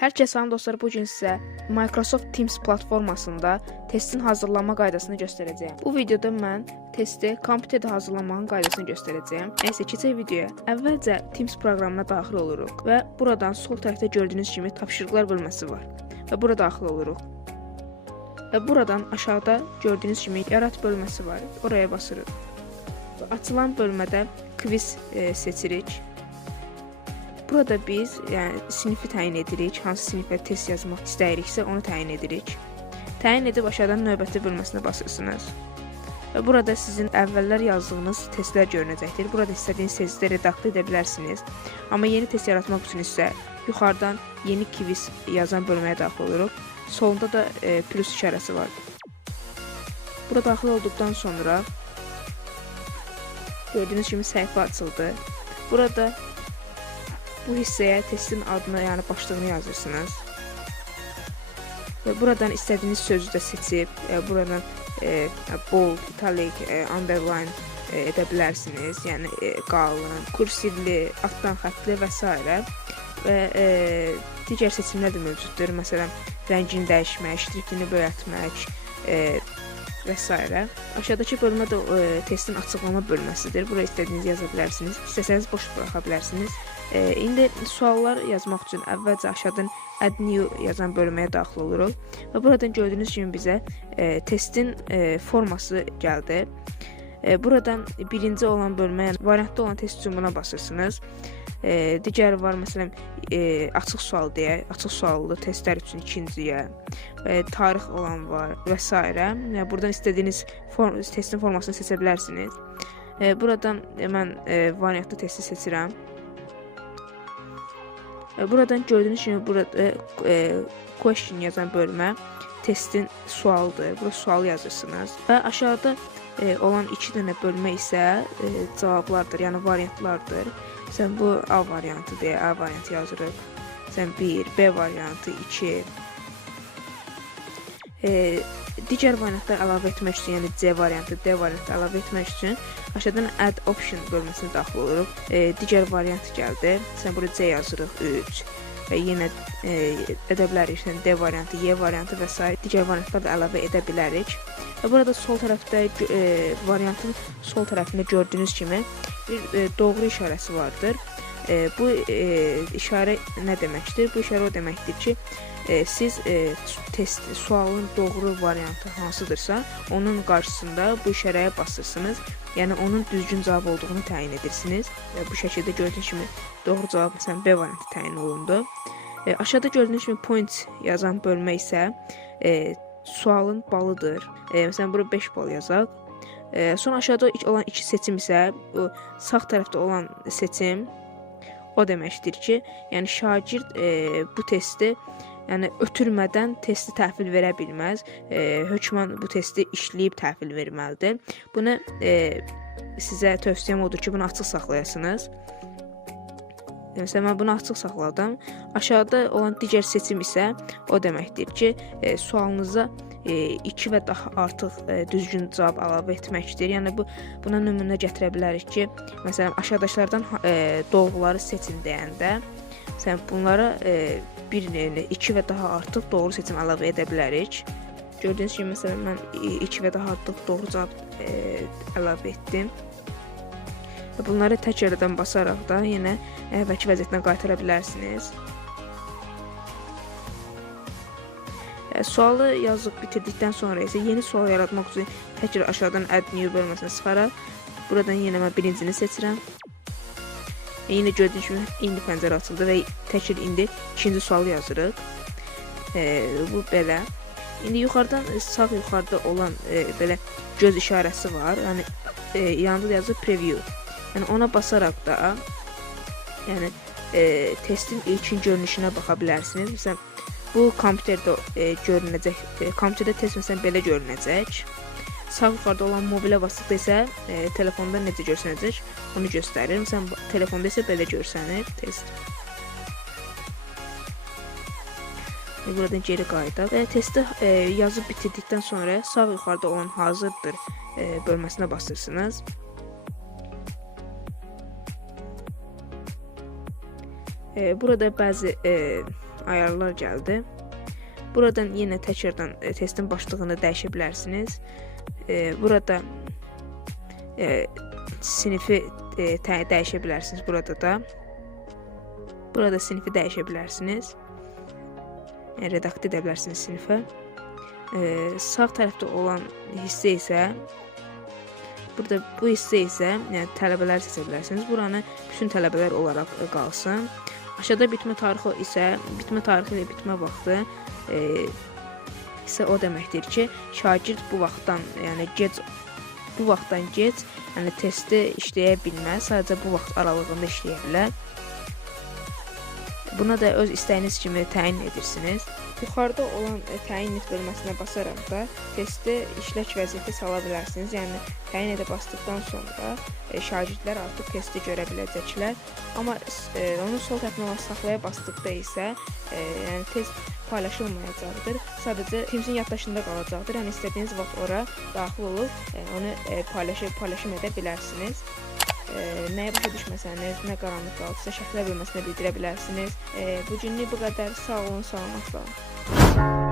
Hər kəsə salam dostlar, bu gün sizə Microsoft Teams platformasında testin hazırlanma qaydasını göstərəcəyəm. Bu videoda mən testi kompüterdə hazırlanmağın qaydasını göstərəcəyəm. Nəysə, keçək videoya. Əvvəlcə Teams proqramına daxil oluruq və buradan sol tərəfdə gördüyünüz kimi tapşırıqlar bölməsi var və bura daxil oluruq. Və buradan aşağıda gördüyünüz kimi yarat bölməsi var. Oraya basırıq. Açılan bölmədə quiz seçirik. Burada biz sinifi təyin edirik, hansı sinifə test yazmaq istəyiriksə onu təyin edirik. Təyin edib aşağıdan növbəti bölməsinə basırsınız. Və burada sizin əvvəllər yazdığınız testlər görünəcəkdir. Burada istədiyiniz testi redaktə edə bilərsiniz. Amma yeni test yaratmaq üçün isə yuxarıdan yeni quiz yazan bölməyə daxil oluruq. Solunda da plus işarəsi var. Burada daxil olduqdan sonra gördüyünüz kimi səhifə açıldı. Burada bu hissəyə testin adını, yəni başlığını yazırsınız. Və buradan istədiyiniz sözü də seçib, buradan bold, italic, underline edə bilərsiniz. Yəni qalın, kursivli, altdan xəttli və s. Və digər seçimlər də mövcuddur. Məsələn, rəngini dəyişmək, şriftini böyətmək və s. Aşağıdakı bölmə də testin açıqlama bölməsidir. Buraya istədiyiniz yaza bilərsiniz. İstəsəniz boş buraxa bilərsiniz. İndi suallar yazmaq üçün əvvəlcə aşağıdan add new yazan bölməyə daxil oluruq. Və buradan gördüyünüz kimi bizə testin forması gəldi. Buradan birinci olan bölməyə, variantda olan test üçün buna basırsınız. Digəri var, məsələn, açıq sual deyə, açıq suallı testlər üçün ikinciyə, tarix olan var və s. Buradan istədiyiniz testin formasını seçə bilərsiniz. Buradan mən variantlı testi seçirəm. Buradan gördüyünüz kimi burada question yazan bölmə testin sualıdır. Burada sual yazırsınız. Və aşağıda olan 2 dənə bölmə isə cavablardır, yəni variantlardır. Sən bu A variantı deyə A variantı yazırıq. Sən 1, B variantı 2. Digər variantlar əlavə etmək üçün, yəni C variantı, D variantı əlavə etmək üçün aşağıdan add option bölməsinə daxil oluruq. Digər variant gəldi. Sən burada C yazırıq 3 və yenə edə bilərik. D variantı, Y variantı və s. digər variantlar da əlavə edə bilərik. Və burada sol tərəfdə variantın sol tərəfində gördüyünüz kimi bir doğru işarəsi vardır. Bu işarə nə deməkdir? Bu işarə o deməkdir ki, siz sualın doğru variantı hansıdırsa, onun qarşısında bu işarəyə basırsınız. Yəni onun düzgün cavab olduğunu təyin edirsiniz. Bu şəkildə gördüyünüz kimi doğru cavab məsələn B variantı təyin olundu. Aşağıda gördüyünüz kimi point yazan bölmə isə sualın balıdır. Məsələn, bura 5 bal yazaq. Sonra aşağıda olan 2 seçim isə sağ tərəfdə olan seçim o deməkdir ki, yəni şagird bu testi ötürmədən testi təhvil verə bilməz. Hökmən bu testi işləyib təhvil verməlidir. Bunu sizə tövsiyəm odur ki, bunu açıq saxlayasınız. Məsələn, mən bunu açıq saxladım. Aşağıda olan digər seçim isə o deməkdir ki, sualınıza 2 və daha artıq düzgün cavab əlavə etməkdir. Yəni buna nümunə gətirə bilərik ki, məsələn, aşağıdakılardan doğruları seçin deyəndə, məsələn, bunlara 2 və daha artıq doğru seçim əlavə edə bilərik. Gördüyünüz kimi, məsələn, mən 2 və daha artıq doğru cavab əlavə etdim. Bunları təkərdən basaraq da yenə əvvəlki vəziyyətinə qaytara bilərsiniz. Sualı yazıb bitirdikdən sonra isə yeni sual yaratmaq üçün təkrar aşağıdan add new bölməsinə sıxaraq buradan yenə mən birincini seçirəm. Yenə gördüyünüz kimi indi pəncərə açıldı və təkrar indi ikinci sualı yazırıq. Bu belə. İndi yuxarıdan sağ yuxarıda olan belə göz işarəsi var. Yəni yanında da yazır preview. Yəni ona basaraq da testin ilkin görünüşünə baxa bilərsiniz. Məsələn, bu kompüterdə görünəcək. Kompüterdə test məsələn belə görünəcək. Sağ yuxarıda olan mobilə basdıqda isə telefonda necə görsənəcək onu göstərir. Məsələn, telefonda isə belə görsənir test. Buradan geri qayıdaq. Testi yazıb bitirdikdən sonra sağ yuxarıda olan hazırdır bölməsinə basırsınız. Burada bəzi ayarlar gəldi. Buradan yenə təkrardan testin başlığını dəyişə bilərsiniz. Burada sinifi dəyişə bilərsiniz burada da. Burada sinifi dəyişə bilərsiniz. Redaktə edə bilərsiniz sinifə. Sağ tərəfdə olan hissə isə burada bu hissə isə yəni tələbələr seçə bilərsiniz. Buranı bütün tələbələr olaraq qalsın. Aşağıda bitmə tarixi isə bitmə tarixi ilə bitmə vaxtı isə o deməkdir ki, şagird bu vaxtdan gec yəni testi işləyə bilməz, sadəcə bu vaxt aralığında işləyə bilər. Buna da öz istəyiniz kimi təyin edirsiniz. Yuxarıda olan təyin et bölməsinə basaraq da testi işlək vəziyyətə sala bilərsiniz. Yəni təyin edə basdıqdan sonra şagirdlər artıq testi görə biləcəklər. Amma onun sol tərəfinə saxlaya basdıqda isə yəni test paylaşılmayacaqdır. Sadəcə Teams-in yaddaşında qalacaqdır. Yəni istədiyiniz vaxt ora daxil olub onu paylaşım edə bilərsiniz. Nəyə başa düşməsəniz, nə qaranlıq qaldısa şərhlər bölməsinə bildirə bilərsiniz. Bu günlük bu qədər. Sağ olun, salamat qalın.